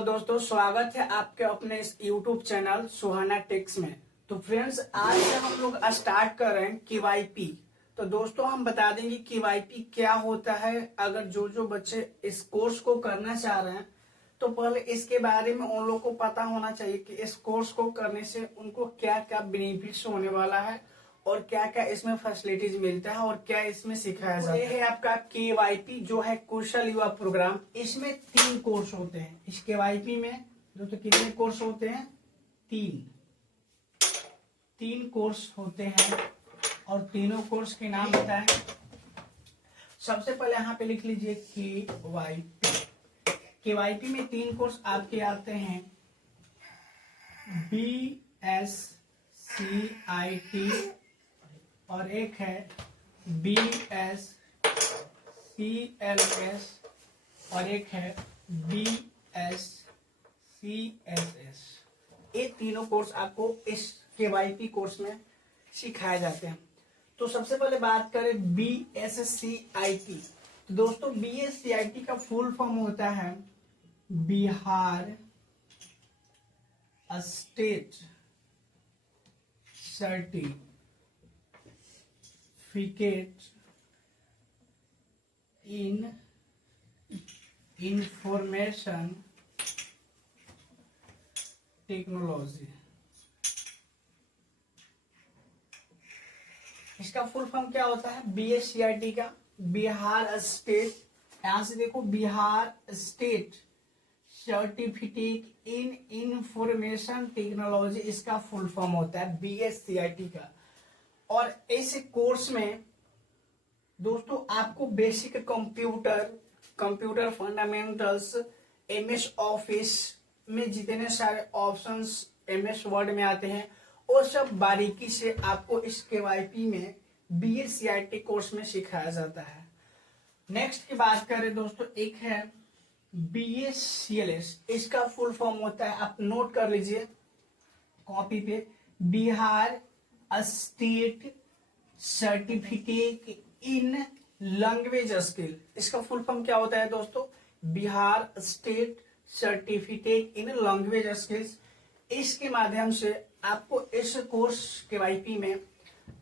Hello दोस्तों, स्वागत है आपके अपने इस YouTube चैनल सुहाना टेक्स में। तो फ्रेंड्स, आज से हम लोग स्टार्ट कर रहे हैं KYP। तो दोस्तों, हम बता देंगे KYP क्या होता है। अगर जो बच्चे इस कोर्स को करना चाह रहे हैं तो पहले इसके बारे में उन लोगों को पता होना चाहिए कि इस कोर्स को करने से उनको क्या क्या बेनिफिट्स होने वाला है और क्या क्या इसमें फैसिलिटीज मिलता है और क्या इसमें सिखाया जाता है। ये है आपका KYP जो है कौशल युवा प्रोग्राम। इसमें 3 कोर्स होते हैं। इस KYP में दोस्तों कितने कोर्स होते हैं? 3 कोर्स होते हैं और तीनों कोर्स के नाम बताएं। सबसे पहले यहाँ पे लिख लीजिए KYP में 3 कोर्स आपके आते हैं। BSCIT और एक है BSCLS और एक है BSCSS। ये तीनों कोर्स आपको इस KYP कोर्स में सिखाए जाते हैं। तो सबसे पहले बात करें BSCIT। तो दोस्तों, BSCIT का फुल फॉर्म होता है Bihar state certificate in information technology. इसका फुल फॉर्म क्या होता है? BSCIT का बिहार स्टेट, यहां से देखो, Bihar state certificate in information technology, इसका फुल फॉर्म होता है BSCIT का। और इस कोर्स में दोस्तों आपको basic computer fundamentals, MS office में जितने सारे ऑप्शंस MS वर्ड में आते हैं वो सब बारीकी से आपको इस KYP में BSCIT कोर्स में सिखाया जाता है। नेक्स्ट की बात करें दोस्तों, एक है BSCLS। इसका फुल फॉर्म होता है, आप नोट कर लीजिए कॉपी पे, Bihar state certificate in language skill. इसका फुल फॉर्म क्या होता है दोस्तों? Bihar state certificate in language skills. इसके माध्यम से आपको इस कोर्स KYP में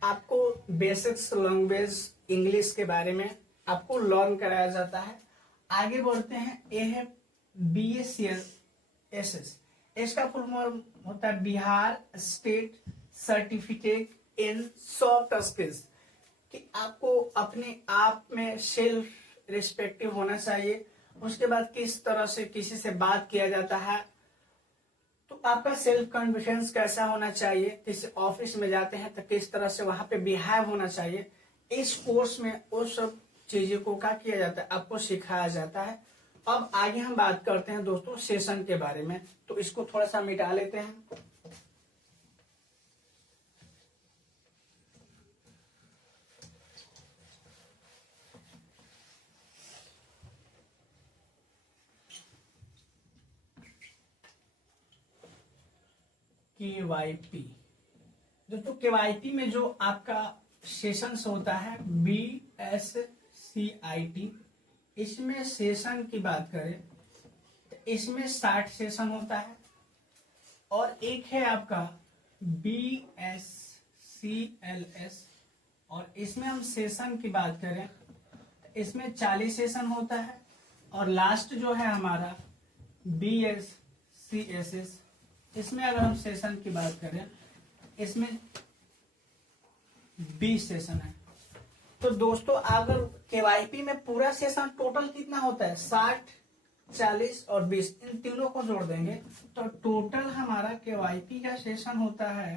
आपको बेसिक्स लैंग्वेज इंग्लिश के बारे में आपको लर्न कराया जाता है। आगे बढ़ते हैं, ये है BSCSS। इसका फुल फॉर्म होता है Bihar state certificate in soft skills, कि आपको अपने आप में सेल्फ रिस्पेक्टिव होना चाहिए। उसके बाद किस तरह से किसी से बात किया जाता है, तो आपका सेल्फ कॉन्फिडेंस कैसा होना चाहिए, किसी ऑफिस में जाते हैं तो किस तरह से वहां पे बिहेव होना चाहिए। इस कोर्स में वो सब चीजों को क्या किया जाता है, आपको सिखाया जाता है। अब आगे हम बात करते हैं दोस्तों सेशन के बारे में। तो इसको थोड़ा सा मिटा लेते हैं। KYP दोस्तों, KYP में जो आपका सेशंस होता है BSCIT, इसमें सेशन की बात करें तो इसमें 60 सेशन होता है। और एक है आपका BSCLS, और इसमें हम सेशन की बात करें तो इसमें 40 सेशन होता है। और लास्ट जो है हमारा BSCSS, इसमें अगर हम सेशन की बात करें इसमें 20 सेशन है। तो दोस्तों, अगर KYP में पूरा सेशन टोटल कितना होता है? 60, 40 और 20, इन तीनों को जोड़ देंगे तो टोटल हमारा KYP का सेशन होता है।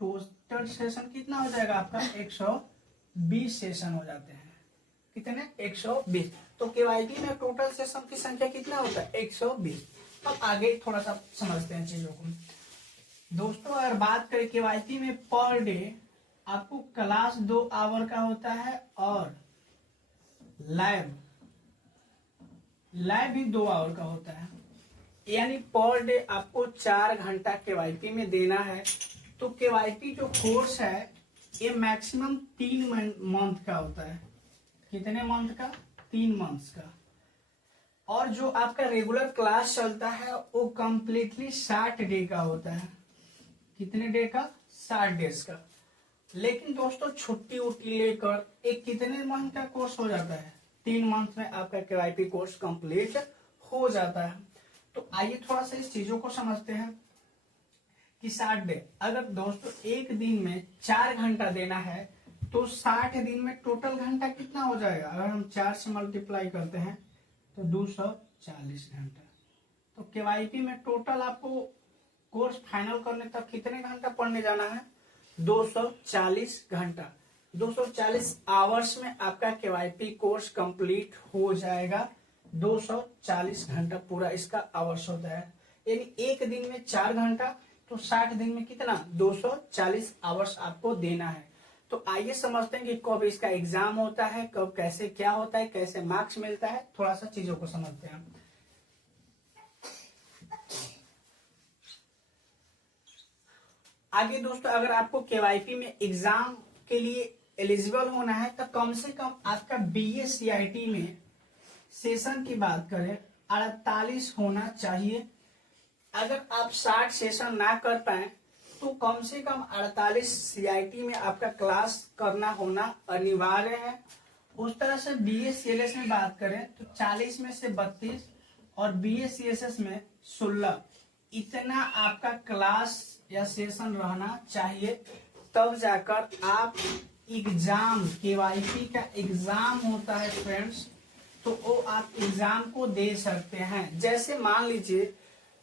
टोटल सेशन कितना हो जाएगा आपका? 120 सेशन हो जाते हैं। कितने? 120। तो KYP में टोटल सेशन की संख्या कितना होता है? 120। अब आगे थोड़ा सा समझते हैं चीजों को। दोस्तों, अगर बात करें KYP में पर डे आपको क्लास 2 आवर का होता है और लैब भी 2 आवर का होता है। यानी पर डे आपको 4 घंटा KYP में देना है। तो KYP जो कोर्स है ये मैक्सिमम 3 मंथ का होता है। कितने मंथ का? 3 मंथ्स का। और जो आपका रेगुलर क्लास चलता है वो कंप्लीटली 60 डे का होता है। कितने डे का? 60 डेज का। लेकिन दोस्तों छुट्टी उट्टी लेकर एक कितने मंथ का कोर्स हो जाता है? 3 मंथ में आपका केवाईपी कोर्स कंप्लीट हो जाता है। तो आइए थोड़ा सा इस चीजों को समझते हैं कि 60 डे, अगर दोस्तों एक दिन में 4 घंटा देना है तो 60 दिन में टोटल घंटा कितना हो जाएगा? अगर हम 4 से मल्टीप्लाई करते हैं तो 240 घंटा। तो केवाईपी में टोटल आपको कोर्स फाइनल करने तक कितने घंटा पढ़ने जाना है? 240 घंटा। 240 आवर्स में आपका केवाईपी कोर्स कंप्लीट हो जाएगा। 240 घंटा पूरा इसका आवर्स होता है, यानी एक दिन में 4 घंटा, तो 60 दिन में कितना? 240 आवर्स आपको देना है। तो आइए समझते हैं कि कब इसका एग्जाम होता है, कब कैसे क्या होता है, कैसे मार्क्स मिलता है, थोड़ा सा चीजों को समझते हैं। आगे दोस्तों, अगर आपको केवाईपी में एग्जाम के लिए एलिजिबल होना है तो कम से कम आपका BA-CIT में सेशन की बात करें 48 होना चाहिए। अगर आप 60 सेशन ना कर पाए तो कम से कम 48 CIT में आपका क्लास करना होना अनिवार्य है। उस तरह से BA-CLS में बात करें तो 40 में से 32 और BA-CSS में 16, इतना आपका क्लास या सेशन रहना चाहिए, तब जाकर आप एग्जाम, केवाईपी का एग्जाम होता है फ्रेंड्स, तो वो आप एग्जाम को दे सकते हैं। जैसे मान लीजिए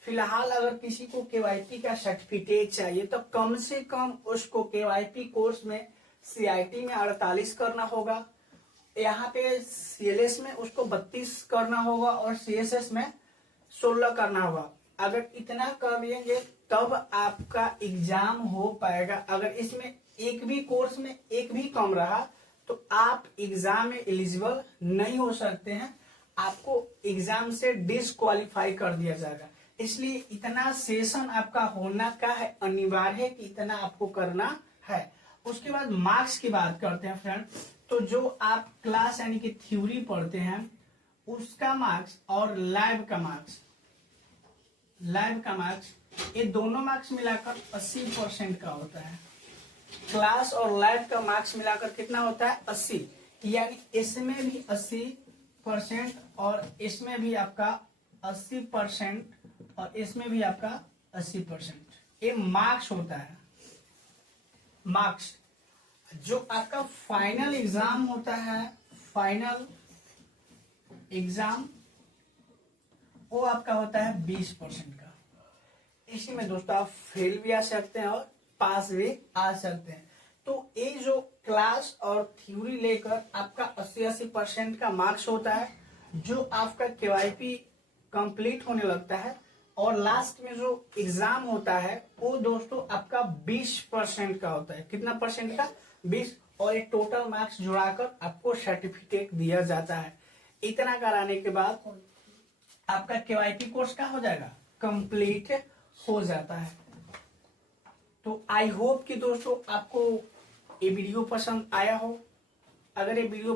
फिलहाल अगर किसी को केवाईपी का सर्टिफिकेट चाहिए तो कम से कम उसको केवाईपी कोर्स में CIT में 48 करना होगा, यहाँ पे CLS में उसको 32 करना होगा और CSS में 16 करना होगा। अगर इतना कर लेंगे तब आपका एग्जाम हो पाएगा। अगर इसमें एक भी कोर्स में एक भी कम रहा तो आप एग्जाम में एलिजिबल नहीं हो सकते हैं, आपको एग्जाम से डिस्क्वालीफाई कर दिया जाएगा। इसलिए इतना सेशन आपका होना का है, अनिवार्य है कि इतना आपको करना है। उसके बाद मार्क्स की बात करते हैं फ्रेंड, तो जो आप क्लास यानी कि थ्योरी पढ़ते हैं उसका मार्क्स और लैब का मार्क्स, ये दोनों मार्क्स मिलाकर 80% का होता है। क्लास और लैब का मार्क्स मिलाकर कितना होता है? 80, यानी इसमें भी 80% और इसमें भी आपका 80% और इसमें भी आपका 80%। ये मार्क्स होता है। मार्क्स जो आपका फाइनल एग्जाम होता है, फाइनल एग्जाम वो आपका होता है 20% का। इसी में दोस्तों आप फेल भी आ सकते हैं और पास भी आ सकते हैं। तो ये जो क्लास और थ्योरी लेकर आपका 80% का मार्क्स होता है, जो आपका केवाईपी कंप्लीट होने लगता है, और लास्ट में जो एग्जाम होता है वो दोस्तों आपका 20% का होता है। कितना परसेंट का? 20, और ये टोटल मार्क्स जुड़ाकर आपको सर्टिफिकेट दिया जाता है। इतना कराने के बाद आपका केवाईपी कोर्स क्या हो जाएगा? कंप्लीट हो जाता है। तो आई होप कि दोस्तों आपको ये वीडियो पसंद आया हो। अगर ये वीडियो